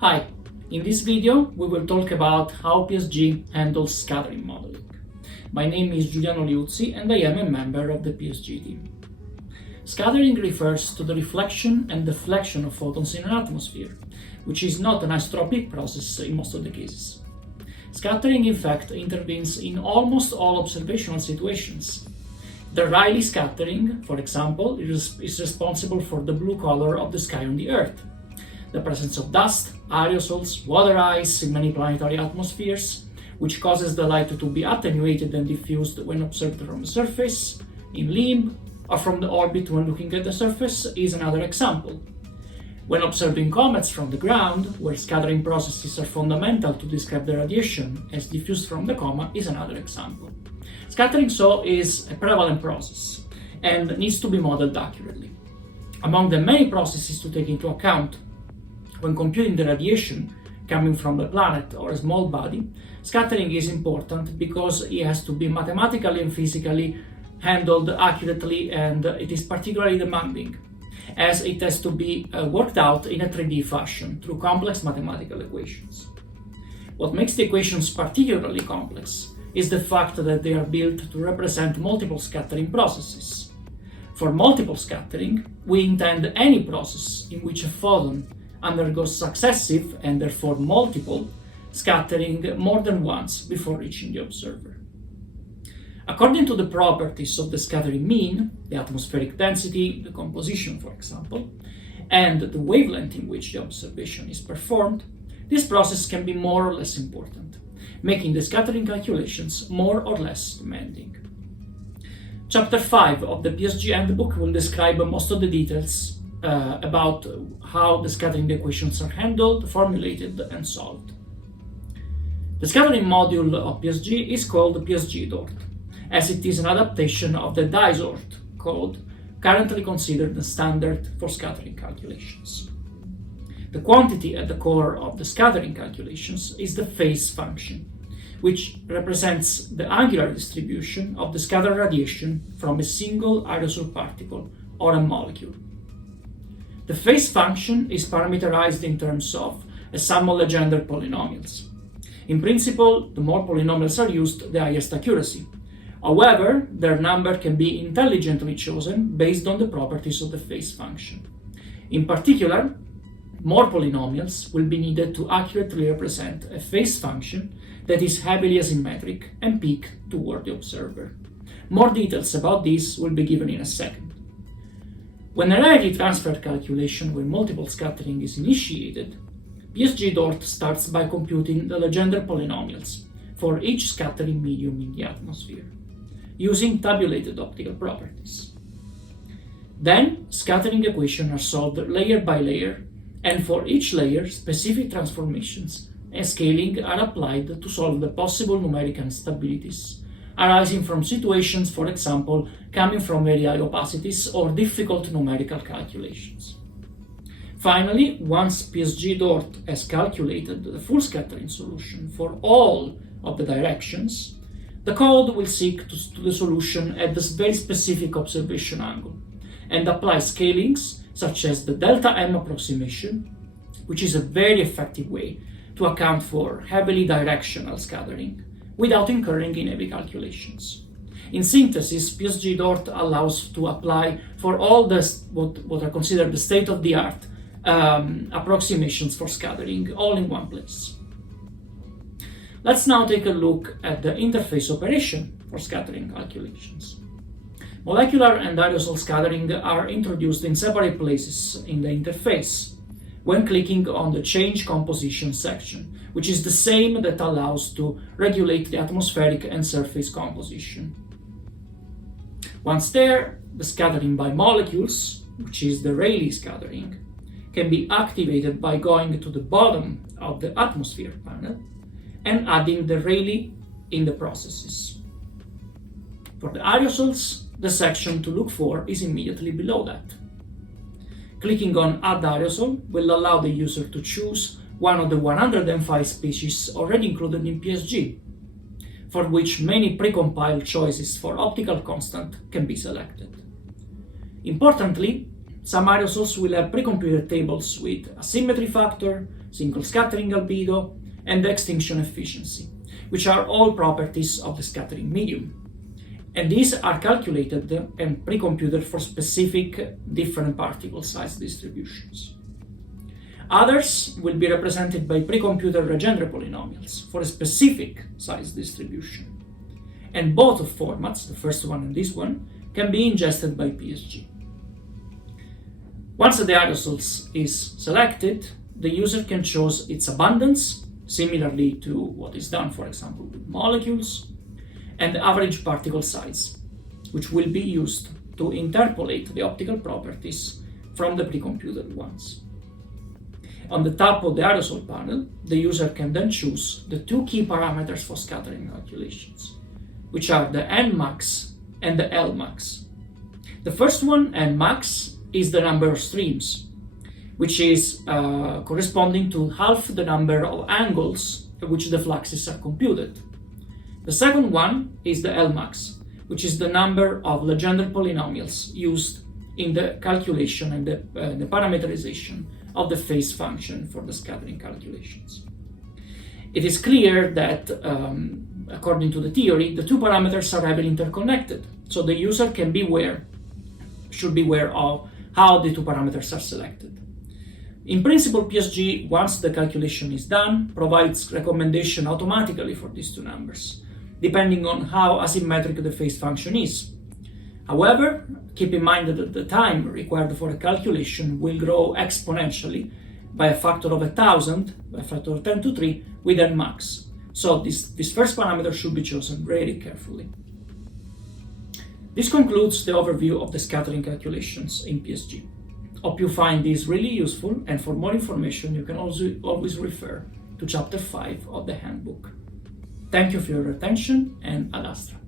Hi, in this video we will talk about how PSG handles scattering modeling. My name is Giuliano Liuzzi and I am a member of the PSG team. Scattering refers to the reflection and deflection of photons in an atmosphere, which is not an isotropic process in most of the cases. Scattering, in fact, intervenes in almost all observational situations. The Rayleigh scattering, for example, is responsible for the blue color of the sky on the Earth. The presence of dust, aerosols, water ice in many planetary atmospheres, which causes the light to be attenuated and diffused when observed from the surface, in limb, or from the orbit when looking at the surface, is another example. When observing comets from the ground, where scattering processes are fundamental to describe the radiation as diffused from the comet, is another example. Scattering, so, is a prevalent process and needs to be modeled accurately. Among the many processes to take into account when computing the radiation coming from a planet or a small body, scattering is important because it has to be mathematically and physically handled accurately, and it is particularly demanding, as it has to be worked out in a 3D fashion through complex mathematical equations. What makes the equations particularly complex is the fact that they are built to represent multiple scattering processes. For multiple scattering, we intend any process in which a photon undergoes successive, and therefore multiple, scattering more than once before reaching the observer. According to the properties of the scattering mean, the atmospheric density, the composition for example, and the wavelength in which the observation is performed, this process can be more or less important, making the scattering calculations more or less demanding. Chapter 5 of the PSG handbook will describe most of the details about how the scattering equations are handled, formulated, and solved. The scattering module of PSG is called PSG DORT, as it is an adaptation of the DISORT code currently considered the standard for scattering calculations. The quantity at the core of the scattering calculations is the phase function, which represents the angular distribution of the scattered radiation from a single aerosol particle or a molecule. The phase function is parameterized in terms of a sum of Legendre polynomials. In principle, the more polynomials are used, the highest accuracy. However, their number can be intelligently chosen based on the properties of the phase function. In particular, more polynomials will be needed to accurately represent a phase function that is heavily asymmetric and peak toward the observer. More details about this will be given in a second. When a rarity transfer calculation with multiple scattering is initiated, PSG DORT starts by computing the Legendre polynomials for each scattering medium in the atmosphere, using tabulated optical properties. Then, scattering equations are solved layer by layer, and for each layer, specific transformations and scaling are applied to solve the possible numeric instabilities arising from situations, for example, coming from very high opacities or difficult numerical calculations. Finally, once PSG DORT has calculated the full scattering solution for all of the directions, the code will seek to the solution at this very specific observation angle and apply scalings such as the delta M approximation, which is a very effective way to account for heavily directional scattering without incurring in heavy calculations. In synthesis, PSG DORT allows to apply for all what are considered the state-of-the-art approximations for scattering, all in one place. Let's now take a look at the interface operation for scattering calculations. Molecular and aerosol scattering are introduced in separate places in the interface when clicking on the Change Composition section, which is the same that allows to regulate the atmospheric and surface composition. Once there, the scattering by molecules, which is the Rayleigh scattering, can be activated by going to the bottom of the atmosphere panel and adding the Rayleigh in the processes. For the aerosols, the section to look for is immediately below that. Clicking on Add Aerosol will allow the user to choose one of the 105 species already included in PSG, for which many precompiled choices for optical constant can be selected. Importantly, some aerosols will have precomputed tables with asymmetry factor, single scattering albedo, and the extinction efficiency, which are all properties of the scattering medium. And these are calculated and pre-computed for specific different particle size distributions. Others will be represented by pre-computed Legendre polynomials for a specific size distribution. And both formats, the first one and this one, can be ingested by PSG. Once the aerosols is selected, the user can choose its abundance, similarly to what is done, for example, with molecules, and the average particle size, which will be used to interpolate the optical properties from the pre-computed ones. On the top of the aerosol panel, the user can then choose the two key parameters for scattering calculations, which are the Nmax and the Lmax. The first one, Nmax, is the number of streams, which is corresponding to half the number of angles at which the fluxes are computed. The second one is the Lmax, which is the number of Legendre polynomials used in the calculation and the parameterization of the phase function for the scattering calculations. It is clear that, according to the theory, the two parameters are heavily interconnected, so the user should be aware of how the two parameters are selected. In principle, PSG, once the calculation is done, provides recommendation automatically for these two numbers, depending on how asymmetric the phase function is. However, keep in mind that the time required for a calculation will grow exponentially by a factor of 1,000, by a factor of 10 to 3, with Nmax. So this first parameter should be chosen very carefully. This concludes the overview of the scattering calculations in PSG. Hope you find this really useful, and for more information you can also always refer to chapter 5 of the handbook. Thank you for your attention, and ad astra.